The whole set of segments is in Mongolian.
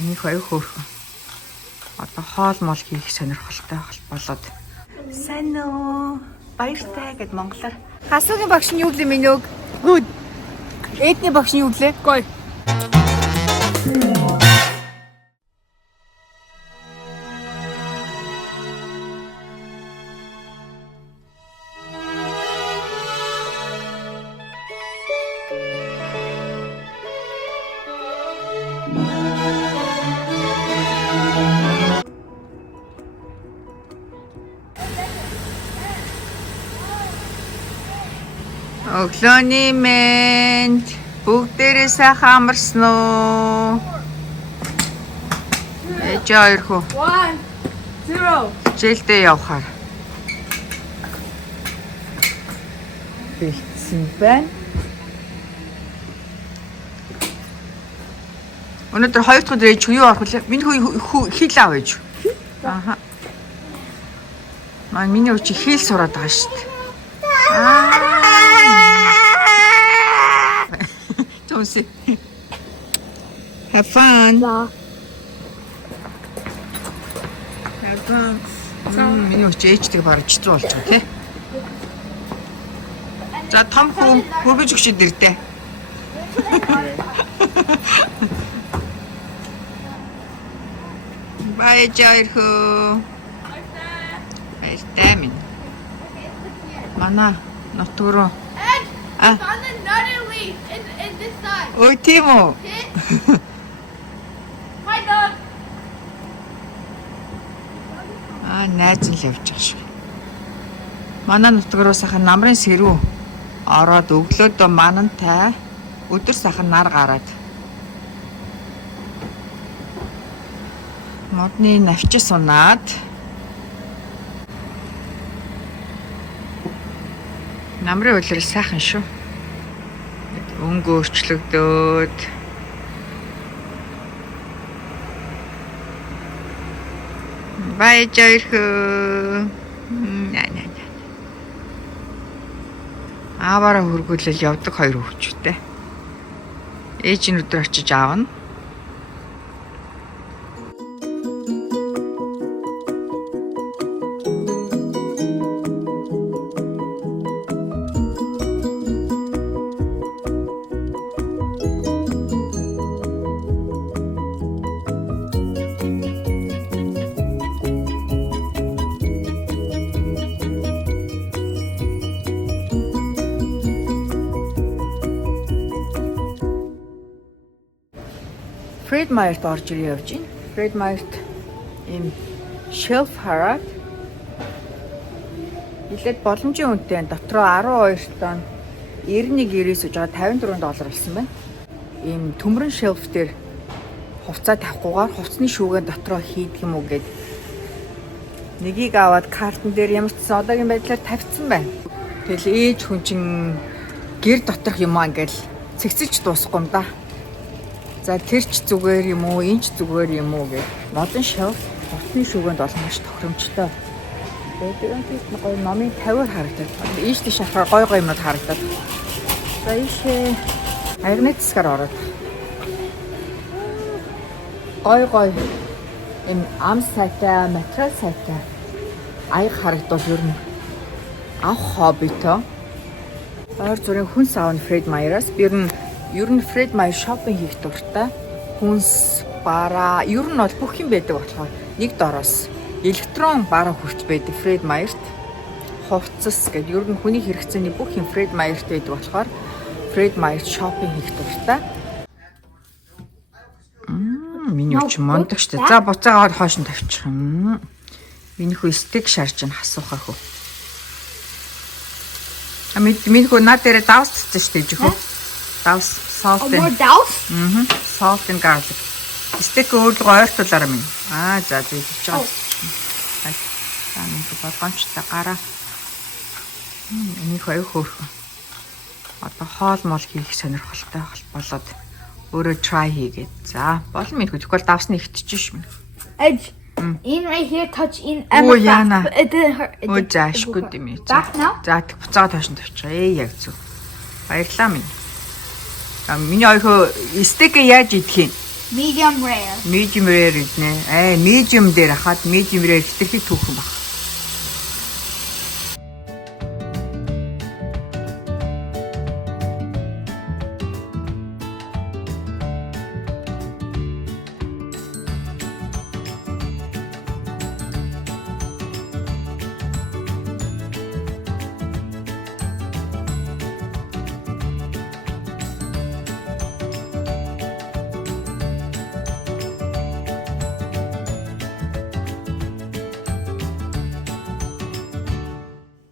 Энийг аяг хөөрхөн. Одоо хоол мол хийх сонирхолтой болоод. Сайн уу? Баяртай гэд монголоор. Хасуугийн багш нь юу гэлээ минь өг? Good. Эдний багш нь юу гэлээ? Гоё. Өглөөний мэнд бүгдээрээ сайхан амарсан уу? Ээж хоёр хөө. 1 0 хичээлдээ явхаар. Бэлдсэн байна. Өнөөдөр 2 дахь өдөр ээж юу авах вэ? Миний хүү хил аав ээж. Аха. Миний өчи хил сураад байгаа шүү дээ. See. Have fun. Have fun. Миний өчөөжтэй баруун чицүү болж байгаа тий. За том хүн хөргөж өгчөд ирдэ. Бай жаирхөө. Баяртай минь. Мана нотгороо. Ой, Тимо. Hi dog. Найз нь л явж байгаа шүү. Манай нутгаараа сайхан намрын сэрүү ороод өглөөдөө манантай өдөр сайхан нар гараад. Модны навчис унаад. Намрын улирал сайхан шүү. Өнгө өөрчлөгдөөд баяжаархөө аваараа хөргүүлэл явдаг хоёр хөвчтэй. Ээж нь өдөр очиж аавна. Fred Meyer-т орж ирээ явж байна. Fred Meyer-т ийм shelf хараад илээд боломжийн үнэтэй дотроо 12 тонн 91.9 гэж байгаа $54 болсон байна. Ийм төмрөн shelf дээр хувцас тавихгүйгээр хувцсны шүүгэн дотроо хийдэг юм уу гэд нэгийг аваад картн дээр ямар ч одоогийн байдлаар тавьсан байна. Тэгэл ээж хүн чин гэр доторх юм аа ингээл цэгцэлж дуусахгүй юм да. За тэр ч зүгээр юм уу, энэ ч зүгээр юм уу гэх модон шоу хотны шүүгэнд бол маш тохиромжтой. Тэгээд гоё номын 50-аар харагдаад. Ийш тийш харахаар гоё юмнууд харагдаад. За ийшээ агны засгаар ороод. Гоё энэ ам сайтай, материал сайтай аяг харагдвал ер нь авах хоббито. Ойр зүрийн хүнс аавн Fred Meyer-аас ер нь Fred Meyer шопинг хийх дуртай. Хүнс, бараа, ер нь бол бүх юм байдаг болохоор нэг дороос электрон бараа хүрч байдаг Fred Meyer-т. Хувцас гэдэг ер нь хүний хэрэгцээний бүх юм Fred Meyer-т байдаг болохоор Fred Meyer шопинг хийх дуртай. Миний өч мондог штэ. За буцаагаад хойш нь тавьчих юм. Миний хүү стейк шарж ин хасуухаа хөө. Миний хүү над дээр давс цэцэн штэ жихөө. Давс salt and salt and garlic. Стейк өөрлөгөө ойртуулаарай минь. За тийм хийж байгаа. За минь болгоомжтой гараа. Энийг аяг хөөрхөн. Одоо хоол мол хийх сонирхолтой болоод өөрөө try хийгээд. За болно минь хөө тэгвэл давсны ихтэж минь. Edge. In right here touch in Emma. Яна. Өө заашгүй юм. За тэг буцаад хойш нь тавьчих. Яг зүг. Баярлалаа минь. Миний ойхоо стейк яаж идэх юм? Medium rare. Medium rare иднэ. Medium дээр хаад medium rare хэтэрхий түүхэн баг.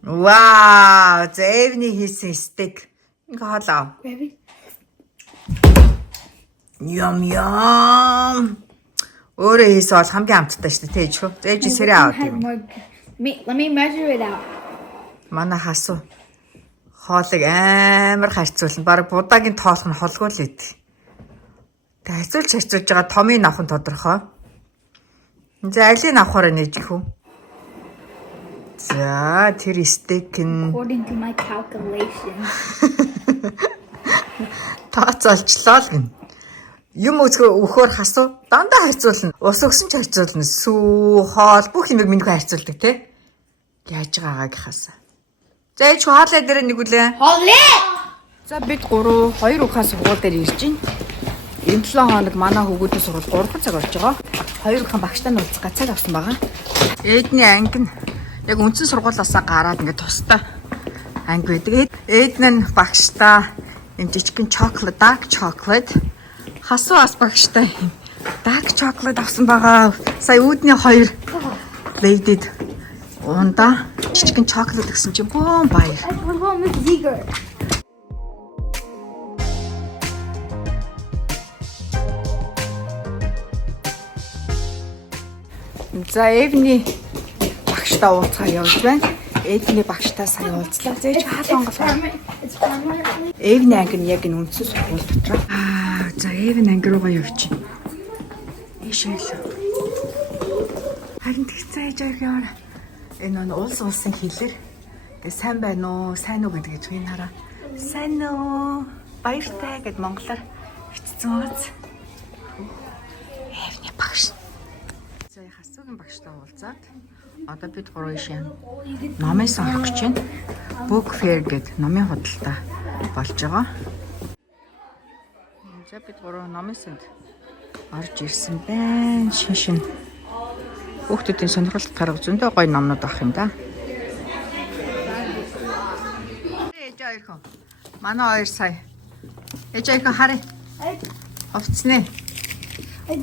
Вау, зэвний хийсэн стейк. Ингээ хоолоо. Baby. Ям. Өөрөө хийсэн бол хамгийн амттай шүү дээ, тийч үү? Зээж сэрээ аваад юм. Let me measure it out. Манай хасуу хоолыг амар харьцуулна. Бараг будагийн тоолох нь холгүй л ид. Тэг харьцуулж байгаа томыг авах нь тодорхой. За алийг авахаар нээж хүү. За тэр стейк нь According to my calculations. тооцоолчлоо л гин. Юм өгөхөөр хасуу дандаа харьцуулна. Ус өгсөн ч харьцуулна. Сүү, хоол бүх юмыг минийхөө харьцуулдаг те. Яаж байгаагаа хасаа. За ээж хоолой дээр нэг үлээ. Holy! За бид 2 ухаас сургууль дээр ирж байна. Энэ 7 хоног манай хүүгүүдийн сургууль 3 цаг болж байгаа. 2 ухаан багштай нь уулзах цаг авсан байгаа. Ээдний анги нь яг үндсэн сургуулиасаа гараад ингээд тустай анги байдаг. Ээдн нь багштай энэ жижигхэн chocolate, dark chocolate хасуус багштай dark chocolate авсан байгаа. Сая үүдний 2 лейдэд унда жижигхэн chocolate гэсэн чинь бөөн баяр. We're going with Ziegler. За Эвний багштай уулзахаар явж байна. Эвний багштай сая уулзлаа. Зээж хаалга онголоо. It's primarily. Эвний анги нь яг энэ үндсэн сургууль дотор. За Эвний анги руугаа явж байна. Ийшээ л. Харин тэгцээж яваар. Энэ улсын хэлээр гэ сайн байна уу, сайн уу гэдэг чинь хараа. Сайн уу, баяртай гэд монголоор бичсэн үз. Эвний багш. За хасуугийн багштай уулзаад одоо бид 3 ишээ номыг сонгох гэж байна. Book Fair гэдэг номын худалдаа болж байгаа. За бид 3 номын санд орж ирсэн байна. Шинэ хүүхдүүдийн сонирхолтой тарга зөндөө гоё номнууд авах юм да. Ээж аярхан. Манай 2 сая. Ээж аярхан харъя. Овцснэ.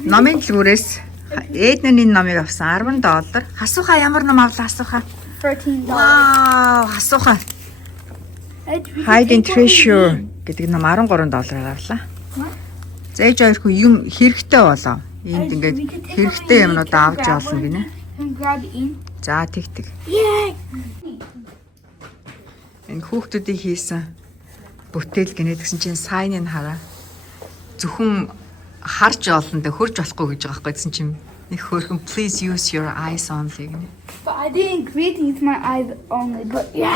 Номын дэлгүүрээс Эднэний номыг авсан $10. Хасууха ямар ном авлаа хасууха? $13. Вау, хасууха. Hidden Treasure гэдэг ном $13 авлаа. Зээж аярхан юм хэрэгтэй болоо. Энд ингээд хэрэгтэй юмнууд авч олно гинэ. Grab in. За тэг. Yay! Энэ хүүхдүүдийн хийсэн бүтээл гинэ гэсэн чинь сайн-ыг хараа. Зөвхөн харж олно дэ хөрж болохгүй гэж байгаа байхгүй гэсэн чинь нэг хөөрхөн please use your eyes only гинэ. But I didn't agree to use my eyes only, but yeah.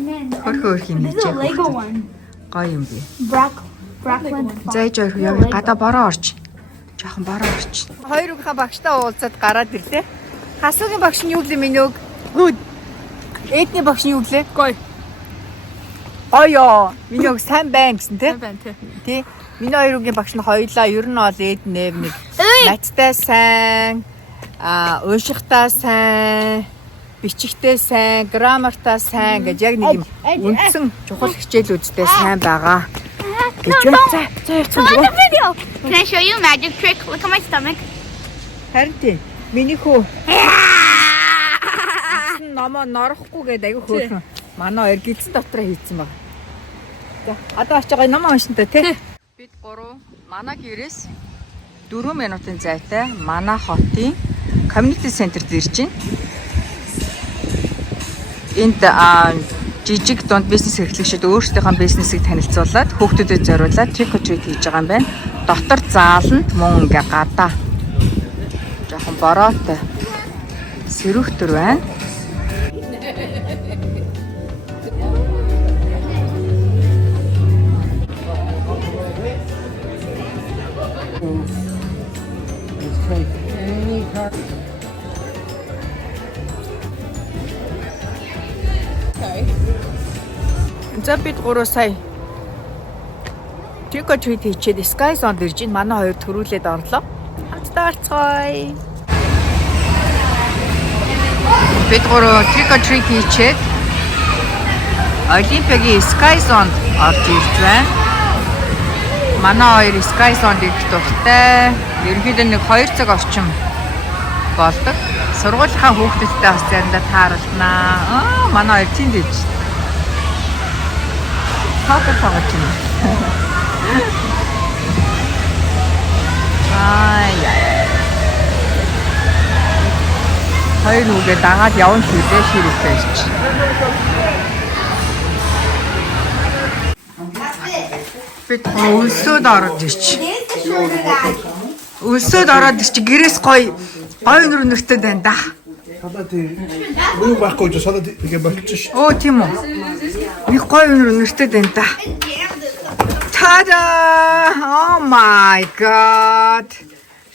Man, Хөрхөн юм this is a Lego one. гоё юм би. Brooklyn. Зайж ойрхон яв гадаа бороо орч. Жохон бороо орч. Хоёр үгийнхаа багштай уулзаад гараад ирлээ. Хасуугийн багш нь юу гэлээ миний үг? Good. Эдний багш нь юу гэлээ? Гоё. Гоё. Миний үг сайн байна гэсэн тий. Сайн байна тий. Миний хоёр үгийн багш нь хоёлаа ер нь бол эд нэв нэг маттай сайн, уушигтай сайн, бичихтэй сайн, граммартай сайн гэж яг нэг юм үндсэн чухал хичээлүүдтэй сайн байгаа. Video. Can I show you a magic trick? Look at my stomach. Харин тий. Миний хүү. Номоо норохгүй гэдэг аягүй хөөрхөн. Манай хоёр гидс дотроо хийцэн баг. За, одоо очиж байгаа ном уншинтай тий. Бид 3 манай гэрээс 4 минутын зайтай манай хотын community center-д ирж байна. Энд жижиг дунд бизнес эрхлэгчид өөрсдийнхөө бизнесийг танилцуулаад хүүхдүүдэд зориулаад trick or treat хийж байгаа юм байна. Дотор зааланд мөн ингээ гадаа жоохон бороотой сэрүүхтэр байна. Let's take any card. Okay. За бид 3 сая trick or treat хийчихэд Sky Zone ирж ин манай хоёр төрүүлээд орлоо. Хамтдаа орцгоё. Бид 3 trick or treat хийчихэд Олимпиагийн Sky Zone орж ирж байна. Манай хоёр Sky Zone ирэх дуртай. Ерөнхийдөө нэг 2 цаг орчим болдог. Сургуулийнхаа хүүхдүүдтэй бас заримдаа тааралнаа. Манай хоёр тэнд ирж байна. Хапер тоглож байна. Хоёр нүгэ дагаад явна шүү дээ ширээтэй ирч. Бид өлсөд орж ирч. Өлсөд ороод ирч гэрээс гоё өнөрнөртэй байна да. Руу байхгүй ч садад игээ болчих. Оо тийм үү. Нэг гоё өнөрнөртэй байна да. Та-да! Oh my god.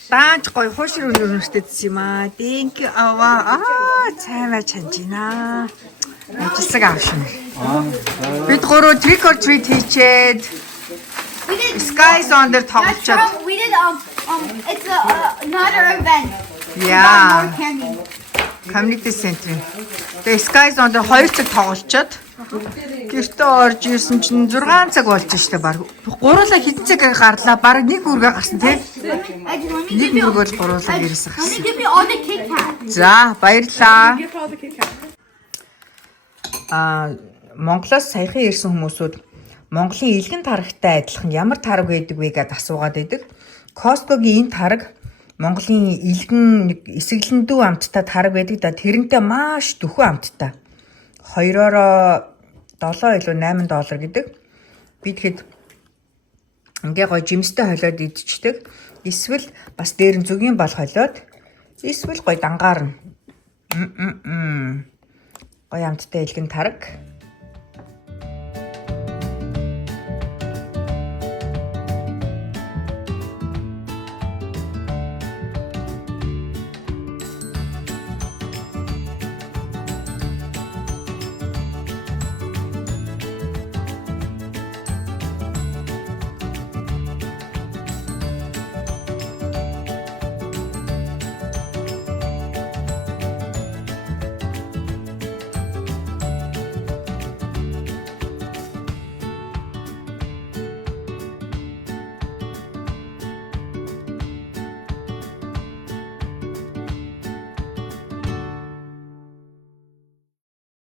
Таанч гоё хошир өнөрнөртэй юм аа. Thank you. Цаймаа чанжина. Ажисаг авшин. Бид 3 trick or treat хийчээд Sky Zone дээр тоглолцоод. We did it's another event. Yeah. More candy. Community Center. Тэгээ Sky Zone дээр 2 цаг тоглолцоод гэртээ орж ирсэн чинь 6 цаг болж штэ баг. Гурлаа хэдэн цаг гарлаа? Баг нэг үргээ гарсан тий. Нэг үргөөл гурлаа ирсэн. Let me give you all the Kit Kats. За, баярлаа. Монголоос саяхан ирсэн хүмүүсүүд Монголын илгэн тарагтай адилхан ямар тараг байдаг вэ гэдээ асуугаад байдаг. Costco-гийн энэ тараг Монголын илгэн эсэглэндүү амттай тараг байдаг да. Тэрнтэй маш дөхөө амттай. 2-ороо 7 илүү $8 гэдэг. Би тэгэхэд ингээ гоё жимстэй холиод идчихдэг. Эсвэл бас дээр нь зүгийн бол холиод эсвэл гоё дангаарна. Гоё амттай илгэн тараг.